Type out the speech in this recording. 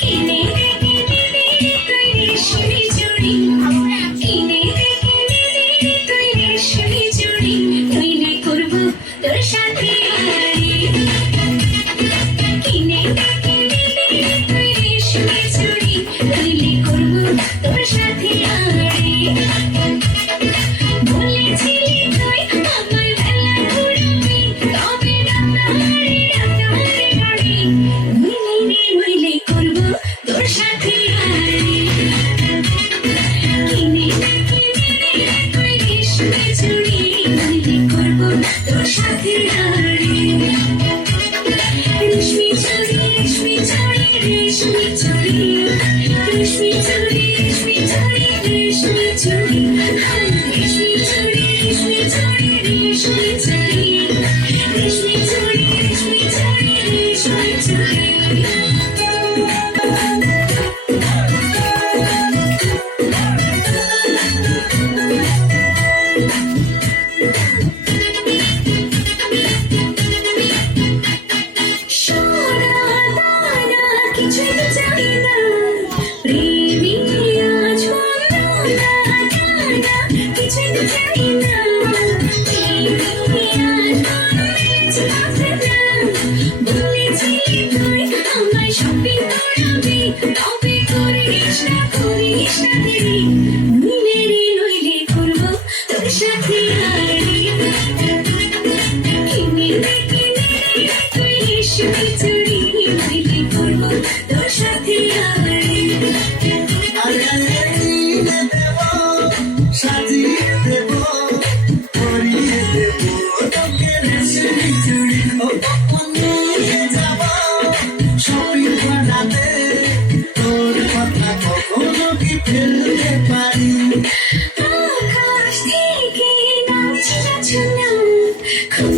কিনে দে তুই রেশমি চুড়ি, কিনে দে তুই রেশমি চুড়ি, নইলে করবো তোর সাথে আড়ি। কিনে দে তুই রেশমি চুড়ি, নইলে করবো তোর সাথে আড়ি। বলেছিলি তুই আমার বেলা ঘুরাবি, তবে রাতারে বাড়ি, নইলে করবো তোর সাথে আড়ি। কিনে দে তুই রেশমি চুড়ি, নইলে করবো তোর সাথে আড়ি। রেশমি চুড়ি, রেশমি চুড়ি, রেশমি চুড়ি, রেশমি চুড়ি, রেশমি চুড়ি, রেশমি চুড়ি, রেশমি চুড়ি, রেশমি চুড়ি, রেশমি চুড়ি, রেশমি চুড়ি, রেশমি চুড়ি, রেশমি চুড়ি। সোনা দানা কিছুই তো চাই না, প্রেমী আজ বন্ধনা টানা, কিছুই তো চাই না, প্রেমী আজ বন্ধনা। বলেছিলি তুই আমায় শপিং করাবি, তবে করিস না দেরি, নইলে করবো তোর সাথে আড়ি। কিনে দে তুই রেশমি চুড়ি, নইলে করবো তোর সাথে আড়ি। সাজিয়ে দেব, পরিয়ে দেব তোকে রেশমি চুড়ি। ও তখন নিয়ে যাব শপিং করাতে, তোর কথা কখনো কি ফেলতে পারি? আকাশ থেকে নামছে না ঝুনা, খুব